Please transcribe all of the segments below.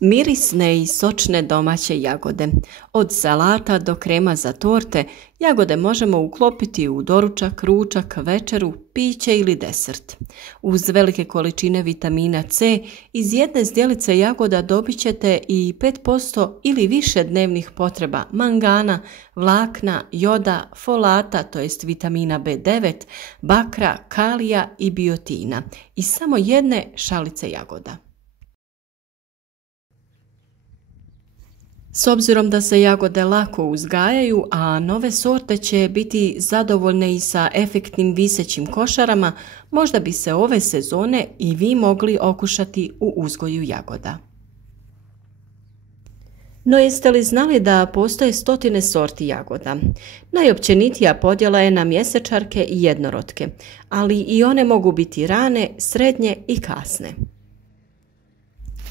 Mirisne i sočne domaće jagode. Od salata do krema za torte, jagode možemo uklopiti u doručak, ručak, večeru, piće ili desert. Uz velike količine vitamina C, iz jedne zdjelice jagoda dobit ćete i 5% ili više dnevnih potreba mangana, vlakna, joda, folata, to jest vitamina B9, bakra, kalija i biotina iz samo jedne šalice jagoda. S obzirom da se jagode lako uzgajaju, a nove sorte će biti zadovoljne i sa efektnim visećim košarama, možda bi se ove sezone i vi mogli okušati u uzgoju jagoda. No jeste li znali da postoje stotine sorti jagoda? Najopćenitija podjela je na mjesečarke i jednorotke, ali i one mogu biti rane, srednje i kasne.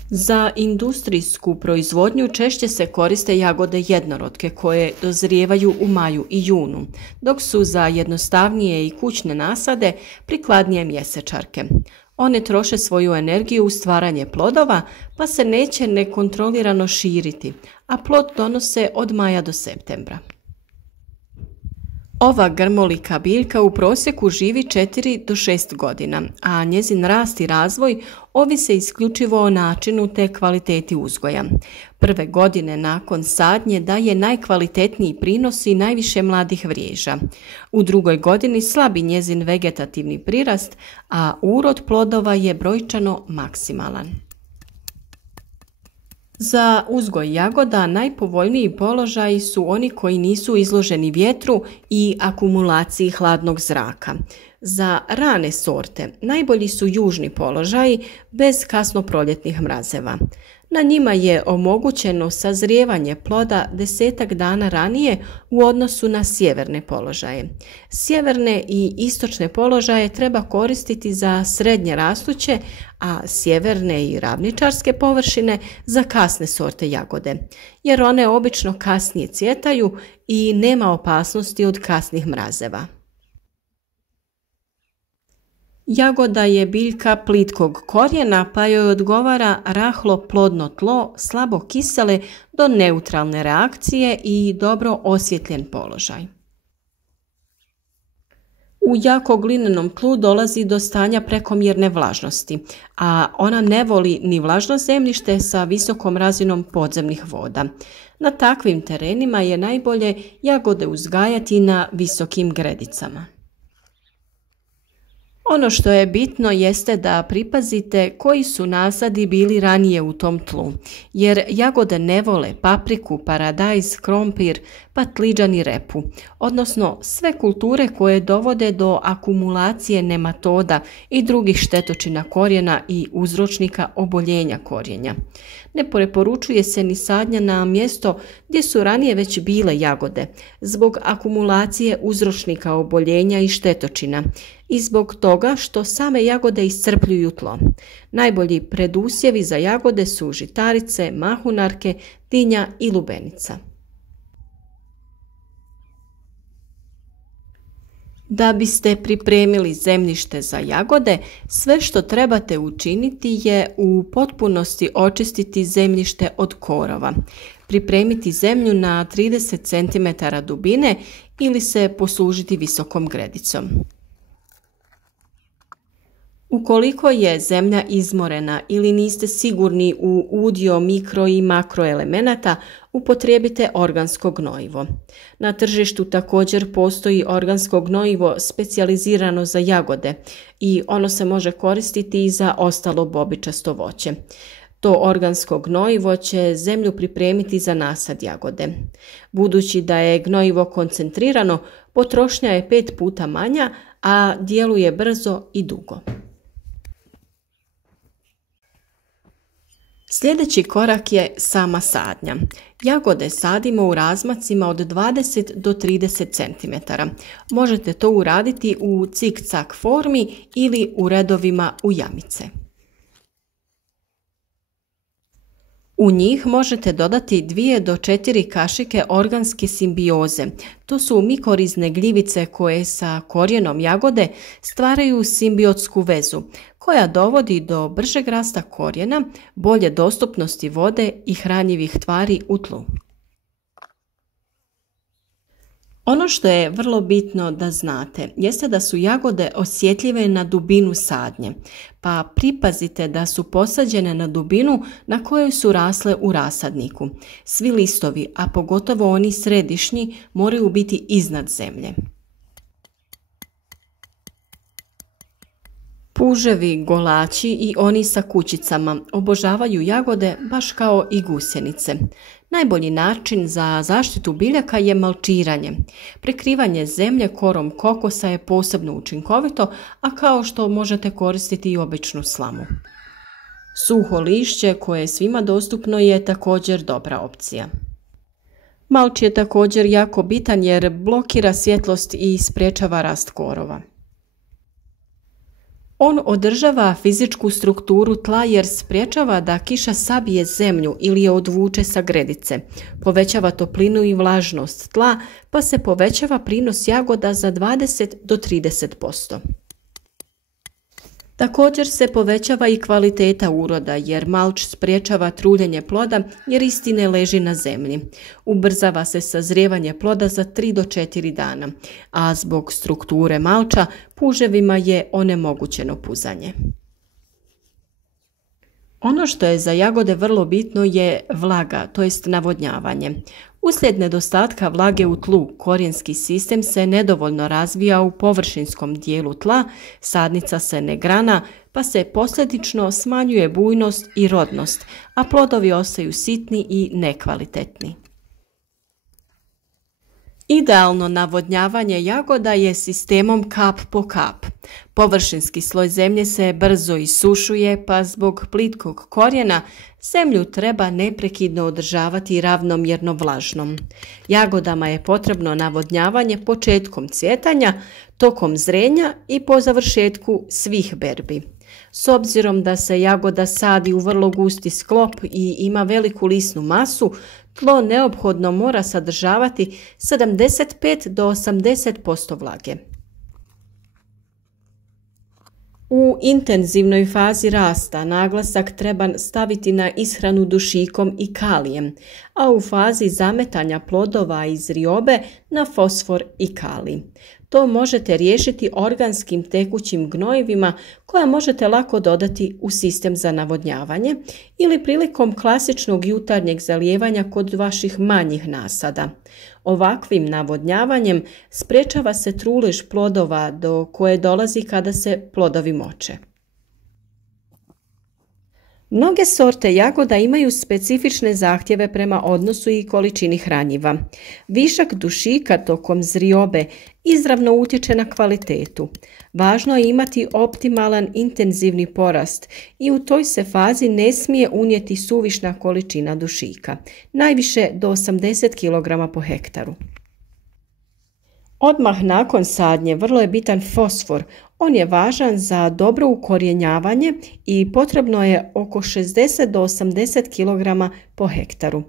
Za industrijsku proizvodnju češće se koriste jagode jednorotke koje dozrijevaju u maju i junu, dok su za jednostavnije i kućne nasade prikladnije mjesečarke. One troše svoju energiju u stvaranje plodova pa se neće nekontrolirano širiti, a plod donose od maja do septembra. Ova grmolika biljka u prosjeku živi 4 do 6 godina, a njezin rast i razvoj ovise isključivo o načinu te kvaliteti uzgoja. Prve godine nakon sadnje daje najkvalitetniji prinos i najviše mladih vriježa. U drugoj godini slabi njezin vegetativni prirast, a urod plodova je brojčano maksimalan. Za uzgoj jagoda najpovoljniji položaji su oni koji nisu izloženi vjetru i akumulaciji hladnog zraka. Za rane sorte najbolji su južni položaji bez kasnoproljetnih mrazeva. Na njima je omogućeno sazrijevanje ploda 10 dana ranije u odnosu na sjeverne položaje. Sjeverne i istočne položaje treba koristiti za srednje rastuće, a sjeverne i ravničarske površine za kasne sorte jagode, jer one obično kasnije cvjetaju i nema opasnosti od kasnih mrazeva. Jagoda je biljka plitkog korijena pa joj odgovara rahlo plodno tlo, slabo kisele do neutralne reakcije i dobro osvjetljen položaj. U jako glinenom tlu dolazi do stanja prekomjerne vlažnosti, a ona ne voli ni vlažno zemljište sa visokom razinom podzemnih voda. Na takvim terenima je najbolje jagode uzgajati na visokim gredicama. Ono što je bitno jeste da pripazite koji su nasadi bili ranije u tom tlu, jer jagode ne vole papriku, paradajz, krompir, patliđan i repu, odnosno sve kulture koje dovode do akumulacije nematoda i drugih štetočina korijena i uzročnika oboljenja korijenja. Ne preporučuje se ni sadnja na mjesto gdje su ranije već bile jagode, zbog akumulacije uzročnika oboljenja i štetočina i zbog toga što same jagode iscrpljuju tlo. Najbolji predusjevi za jagode su žitarice, mahunarke, dinja i lubenica. Da biste pripremili zemljište za jagode, sve što trebate učiniti je u potpunosti očistiti zemljište od korova, pripremiti zemlju na 30 cm dubine ili se poslužiti visokom gredicom. Ukoliko je zemlja izmorena ili niste sigurni u udio mikro i makroelemenata, upotrijebite organsko gnojivo. Na tržištu također postoji organsko gnojivo specijalizirano za jagode i ono se može koristiti i za ostalo bobičasto voće. To organsko gnojivo će zemlju pripremiti za nasad jagode. Budući da je gnojivo koncentrirano, potrošnja je 5 puta manja, a djeluje brzo i dugo. Sljedeći korak je sama sadnja. Jagode sadimo u razmacima od 20 do 30 cm. Možete to uraditi u cik-cak formi ili u redovima u jamice. U njih možete dodati 2 do 4 kašike organske simbioze. To su mikorizne gljivice koje sa korijenom jagode stvaraju simbiotsku vezu, koja dovodi do bržeg rasta korijena, bolje dostupnosti vode i hranjivih tvari u tlu. Ono što je vrlo bitno da znate jeste da su jagode osjetljive na dubinu sadnje, pa pripazite da su posađene na dubinu na kojoj su rasle u rasadniku. Svi listovi, a pogotovo oni središnji, moraju biti iznad zemlje. Puževi, golači i oni sa kućicama obožavaju jagode baš kao i gusjenice. Najbolji način za zaštitu biljaka je malčiranje. Prekrivanje zemlje korom kokosa je posebno učinkovito, a kao što možete koristiti i običnu slamu. Suho lišće koje je svima dostupno je također dobra opcija. Malč je također jako bitan jer blokira svjetlost i sprječava rast korova. On održava fizičku strukturu tla jer sprječava da kiša sabije zemlju ili je odvuče sa gredice. Povećava toplinu i vlažnost tla, pa se povećava prinos jagoda za 20 do 30%. Također se povećava i kvaliteta uroda jer malč sprječava truljenje ploda jer isti ne leži na zemlji. Ubrzava se sazrijevanje ploda za 3 do 4 dana, a zbog strukture malča puževima je onemogućeno puzanje. Ono što je za jagode vrlo bitno je vlaga, to jest navodnjavanje. Uslijed nedostatka vlage u tlu, korijenski sistem se nedovoljno razvija u površinskom dijelu tla, sadnica se ne grana, pa se posljedično smanjuje bujnost i rodnost, a plodovi ostaju sitni i nekvalitetni. Idealno navodnjavanje jagoda je sistemom kap po kap. Površinski sloj zemlje se brzo isušuje, pa zbog plitkog korijena zemlju treba neprekidno održavati ravnomjerno vlažnom. Jagodama je potrebno navodnjavanje početkom cvjetanja, tokom zrenja i po završetku svih berbi. S obzirom da se jagoda sadi u vrlo gusti sklop i ima veliku lisnu masu, tlo neophodno mora sadržavati 75 do 80% vlage. U intenzivnoj fazi rasta naglasak treba staviti na ishranu dušikom i kalijem, a u fazi zametanja plodova iz riobe na fosfor i kalij. To možete riješiti organskim tekućim gnojivima koja možete lako dodati u sistem za navodnjavanje ili prilikom klasičnog jutarnjeg zalijevanja kod vaših manjih nasada. Ovakvim navodnjavanjem sprječava se trulež plodova do koje dolazi kada se plodovi moče. Mnoge sorte jagoda imaju specifične zahtjeve prema odnosu i količini hranjiva. Višak dušika tokom zriobe izravno utječe na kvalitetu. Važno je imati optimalan intenzivni porast i u toj se fazi ne smije unijeti suvišna količina dušika, najviše do 80 kg po hektaru. Odmah nakon sadnje vrlo je bitan fosfor. On je važan za dobro ukorijenjavanje i potrebno je oko 60 do 80 kg po hektaru.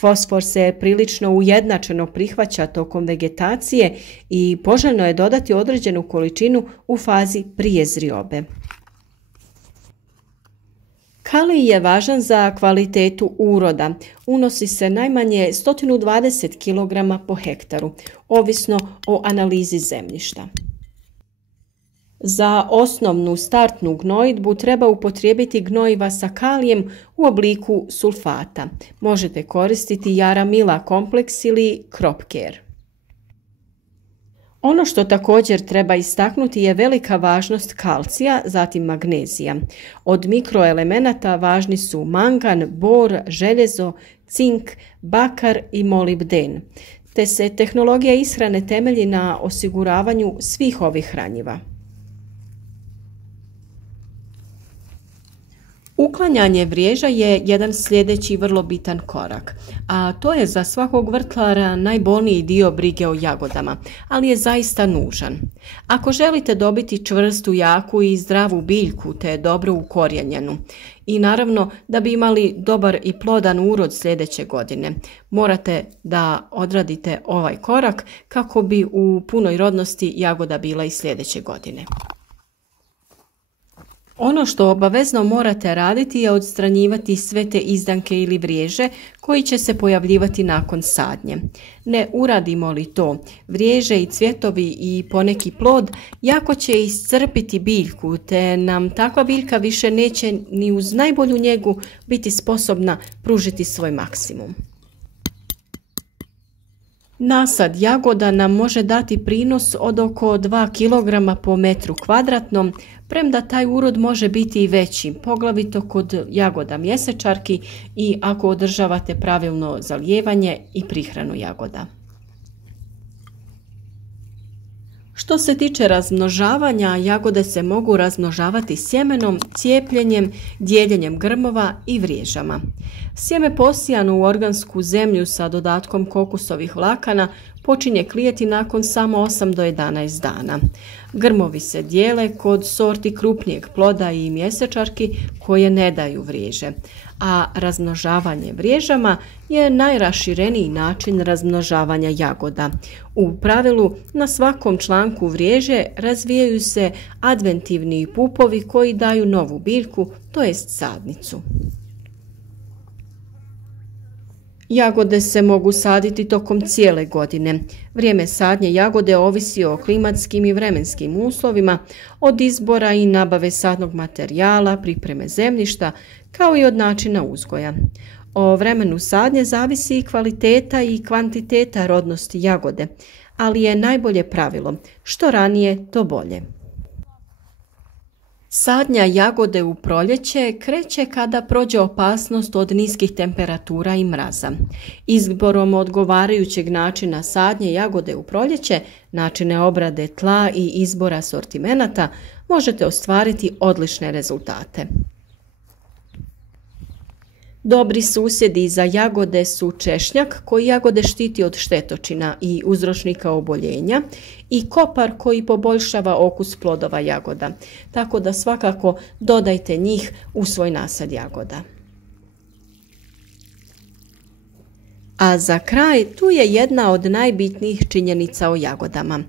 Fosfor se prilično ujednačeno prihvaća tokom vegetacije i poželjno je dodati određenu količinu u fazi prije zriobe. Kalij je važan za kvalitetu uroda. Unosi se najmanje 120 kg po hektaru, ovisno o analizi zemljišta. Za osnovnu startnu gnojidbu treba upotrijebiti gnojiva sa kalijem u obliku sulfata. Možete koristiti Jaramila kompleks ili Crop Care. Ono što također treba istaknuti je velika važnost kalcija, zatim magnezija. Od mikroelemenata važni su mangan, bor, željezo, cink, bakar i molibden, te se tehnologija ishrane temelji na osiguravanju svih ovih hranjiva. Uklanjanje vriježa je jedan sljedeći vrlo bitan korak, a to je za svakog vrtlara najbolniji dio brige o jagodama, ali je zaista nužan. Ako želite dobiti čvrstu, jaku i zdravu biljku te dobro ukorijenjenu i naravno da bi imali dobar i plodan urod sljedeće godine, morate da odradite ovaj korak kako bi u punoj rodnosti jagoda bila i sljedeće godine. Ono što obavezno morate raditi je odstranjivati sve te izdanke ili vriježe koji će se pojavljivati nakon sadnje. Ne uradimo li to, vriježe i cvjetovi i poneki plod jako će iscrpiti biljku, te nam takva biljka više neće ni uz najbolju njegu biti sposobna pružiti svoj maksimum. Nasad jagoda nam može dati prinos od oko 2 kg po metru kvadratnom, premda taj urod može biti i veći, poglavito kod jagoda mjesečarki i ako održavate pravilno zalijevanje i prihranu jagoda. Što se tiče razmnožavanja, jagode se mogu razmnožavati sjemenom, cijepljenjem, dijeljenjem grmova i vriježama. Sjeme posijano u organsku zemlju sa dodatkom kokusovih vlakana počinje klijeti nakon samo 8 do 11 dana. Grmovi se dijele kod sorti krupnijeg ploda i mjesečarki koje ne daju vriježe, a razmnožavanje vriježama je najrašireniji način razmnožavanja jagoda. U pravilu na svakom članku vriježe razvijaju se adventivni pupovi koji daju novu biljku, to jest sadnicu. Jagode se mogu saditi tokom cijele godine. Vrijeme sadnje jagode ovisi o klimatskim i vremenskim uslovima, od izbora i nabave sadnog materijala, pripreme zemljišta, kao i od načina uzgoja. O vremenu sadnje zavisi i kvaliteta i kvantiteta rodnosti jagode, ali je najbolje pravilo, što ranije to bolje. Sadnja jagode u proljeće kreće kada prođe opasnost od niskih temperatura i mraza. Izborom odgovarajućeg načina sadnje jagode u proljeće, načine obrade tla i izbora sortimenata možete ostvariti odlične rezultate. Dobri susjedi za jagode su češnjak koji jagode štiti od štetočina i uzročnika oboljenja i kopar koji poboljšava okus plodova jagoda, tako da svakako dodajte njih u svoj nasad jagoda. A za kraj tu je jedna od najbitnijih činjenica o jagodama.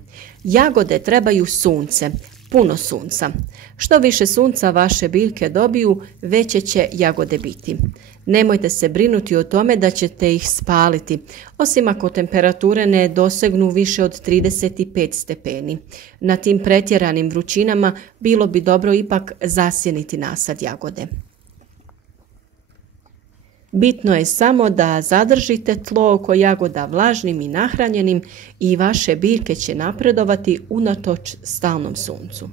Jagode trebaju sunce, puno sunca. Što više sunca vaše biljke dobiju, veće će jagode biti. Nemojte se brinuti o tome da ćete ih spaliti, osim ako temperature ne dosegnu više od 35 stepeni. Na tim pretjeranim vrućinama bilo bi dobro ipak zasjeniti nasad jagode. Bitno je samo da zadržite tlo oko jagoda vlažnim i nahranjenim i vaše biljke će napredovati unatoč stalnom suncu.